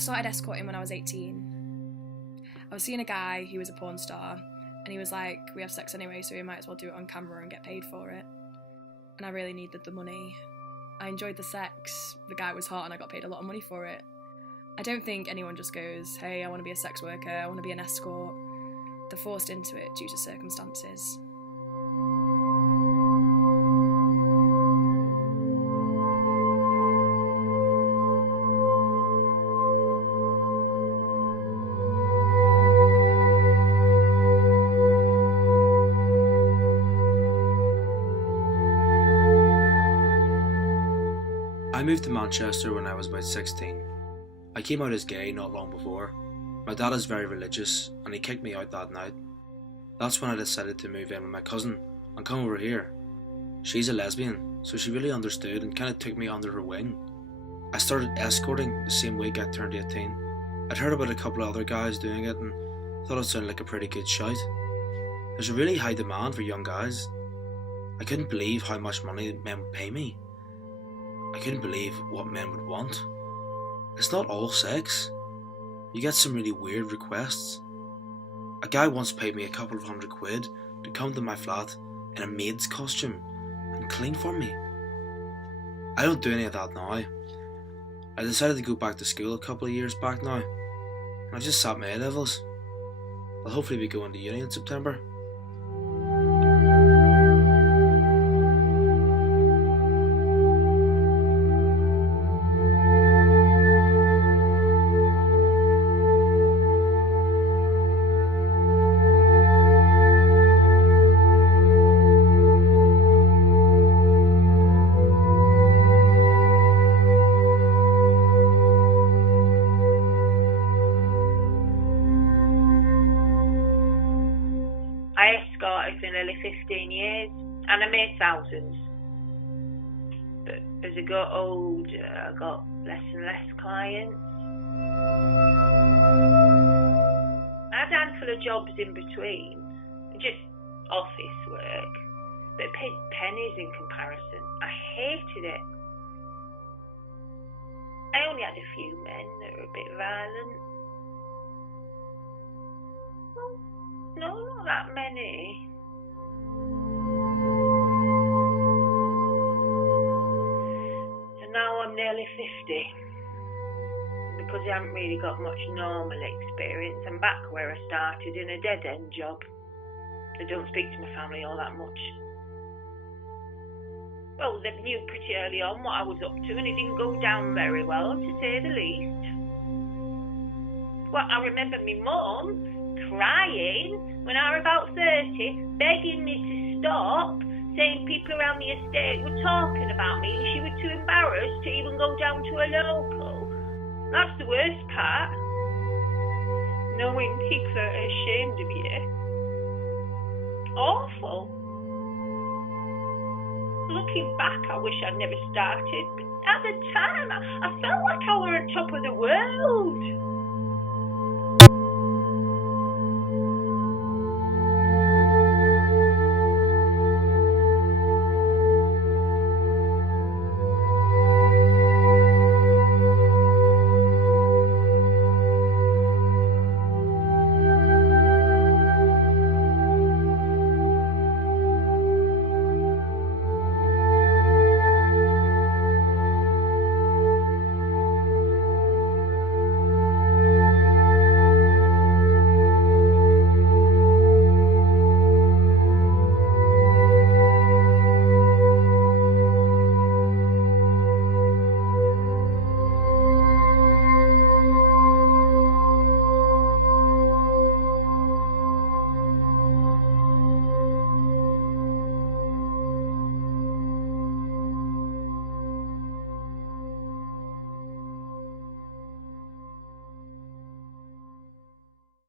started escorting when I was 18. I was seeing a guy who was a porn star, and he was like, we have sex anyway, so we might as well do it on camera and get paid for it. And I really needed the money. I enjoyed the sex, the guy was hot, and I got paid a lot of money for it. I don't think anyone just goes, hey, I want to be a sex worker, I want to be an escort. They're forced into it due to circumstances. I moved to Manchester when I was about 16. I came out as gay not long before. My dad is very religious and he kicked me out that night. That's when I decided to move in with my cousin and come over here. She's a lesbian, so she really understood and kind of took me under her wing. I started escorting the same week I turned 18. I'd heard about a couple of other guys doing it and thought it sounded like a pretty good shout. There's a really high demand for young guys. I couldn't believe how much money men would pay me. I couldn't believe what men would want. It's not all sex. You get some really weird requests. A guy once paid me a couple of £100 to come to my flat in a maid's costume and clean for me. I don't do any of that now. I decided to go back to school a couple of years back now, and I've just sat my A-levels. I'll hopefully be going to uni in September. I escorted for nearly 15 years and I made thousands. But as I got older, I got less and less clients. I had a handful of jobs in between, just office work, but it paid pennies in comparison. I hated it. I only had a few men that were a bit violent. No, not that many. And now I'm nearly 50. Because I haven't really got much normal experience, I'm back where I started, in a dead-end job. I don't speak to my family all that much. Well, they knew pretty early on what I was up to, and it didn't go down very well, to say the least. Well, I remember my mum crying when I was about 30, begging me to stop, saying people around the estate were talking about me and she was too embarrassed to even go down to a local. That's the worst part. Knowing people are ashamed of you. Awful. Looking back, I wish I'd never started, but at the time, I felt like I were on top of the world.